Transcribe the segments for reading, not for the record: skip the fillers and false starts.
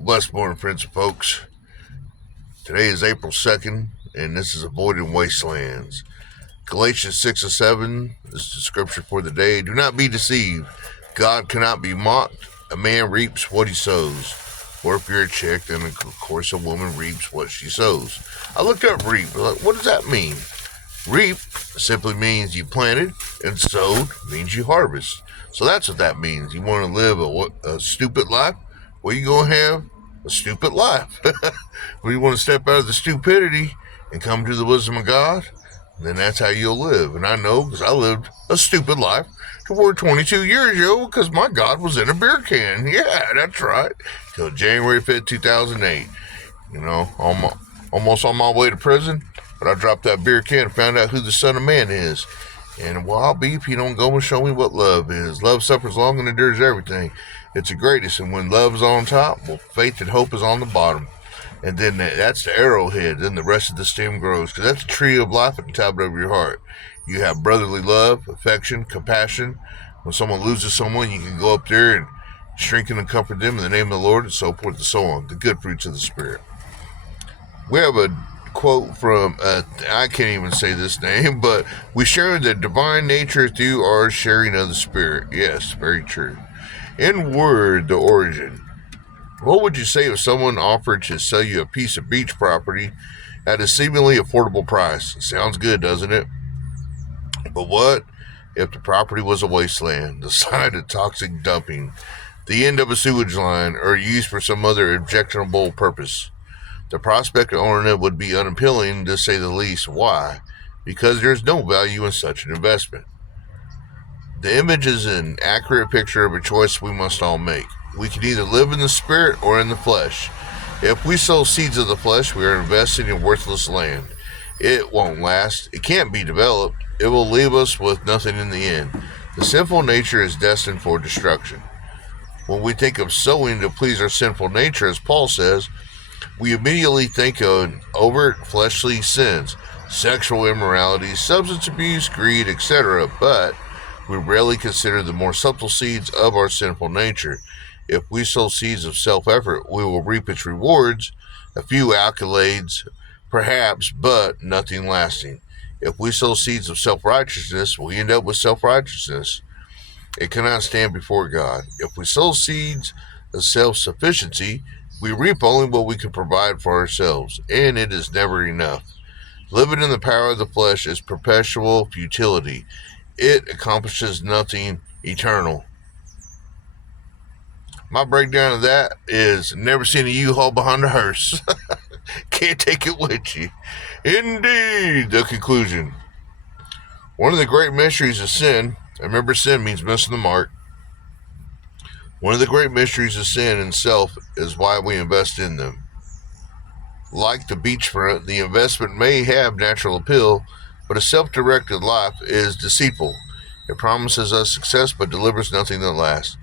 Blessed morning, friends and folks. Today is April 2nd, and this is Avoiding Wastelands. Galatians 6 and 7 is the scripture for the day. Do not be deceived. God cannot be mocked. A man reaps what he sows. Or if you're a chick, then of course a woman reaps what she sows. I looked up reap. Like, what does that mean? Reap simply means you planted, and sowed means you harvest. So that's what that means. You want to live a stupid life? Well, you're going to have a stupid life. When you want to step out of the stupidity and come to the wisdom of God, then that's how you'll live. And I know because I lived a stupid life for 22 years ago because my God was in a beer can. Yeah, that's right. Till January 5th, 2008. You know, almost on my way to prison, but I dropped that beer can and found out who the Son of Man is. And well, I'll be if you don't go and show me what love is. Love suffers long and endures everything. It's the greatest. And when love is on top, well, faith and hope is on the bottom. And then that's the arrowhead. Then the rest of the stem grows. Because that's the tree of life at the top of your heart. You have brotherly love, affection, compassion. When someone loses someone, you can go up there and strengthen and comfort them in the name of the Lord, and so forth and so on. The good fruits of the Spirit. We have a quote from, I can't even say this name, but we share the divine nature through our sharing of the Spirit. Yes, very true. In word, the origin. What would you say if someone offered to sell you a piece of beach property at a seemingly affordable price? Sounds good, doesn't it? But what if the property was a wasteland, the site of toxic dumping, the end of a sewage line, or used for some other objectionable purpose? The prospect of owning it would be unappealing, to say the least. Why? Because there's no value in such an investment. The image is an accurate picture of a choice we must all make. We can either live in the spirit or in the flesh. If we sow seeds of the flesh, we are investing in worthless land. It won't last. It can't be developed. It will leave us with nothing in the end. The sinful nature is destined for destruction. When we think of sowing to please our sinful nature, as Paul says, we immediately think of overt fleshly sins, sexual immorality, substance abuse, greed, etc., but we rarely consider the more subtle seeds of our sinful nature. If we sow seeds of self-effort, we will reap its rewards, a few accolades, perhaps, but nothing lasting. If we sow seeds of self-righteousness, we end up with self-righteousness. It cannot stand before God. If we sow seeds of self-sufficiency, we reap only what we can provide for ourselves, and it is never enough. Living in the power of the flesh is perpetual futility. It accomplishes nothing eternal. My breakdown of that is never seen a U-Haul behind a hearse. Can't take it with you. Indeed, the conclusion. One of the great mysteries of sin, remember sin means missing the mark. One of the great mysteries of sin and self is why we invest in them. Like the beachfront, the investment may have natural appeal, but a self-directed life is deceitful. It promises us success, but delivers nothing that lasts.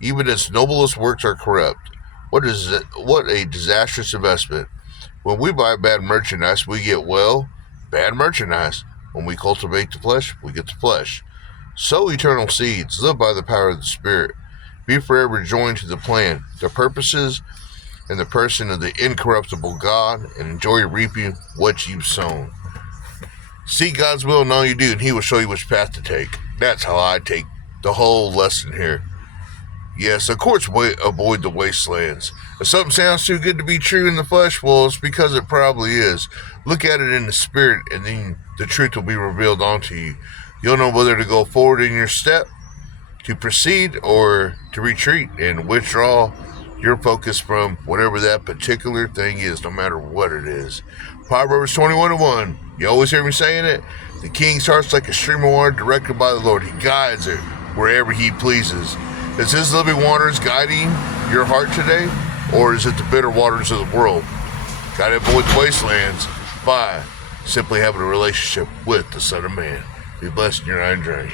Even its noblest works are corrupt. What a disastrous investment. When we buy bad merchandise, we get, bad merchandise. When we cultivate the flesh, we get the flesh. Sow eternal seeds. Live by the power of the Spirit. Be forever joined to the plan, the purposes, and the person of the incorruptible God, and enjoy reaping what you've sown. Seek God's will in all you do, and He will show you which path to take. That's how I take the whole lesson here. Yes, of course, avoid the wastelands. If something sounds too good to be true in the flesh, well, it's because it probably is. Look at it in the spirit, and then the truth will be revealed onto you. You'll know whether to go forward in your step, to proceed, or to retreat and withdraw your focus from whatever that particular thing is, no matter what it is. Proverbs 21:1. You always hear me saying it? The king's heart's like a stream of water directed by the Lord. He guides it wherever He pleases. Is His living waters guiding your heart today? Or is it the bitter waters of the world? Gotta avoid the wastelands by simply having a relationship with the Son of Man. Be blessed in your iron journey.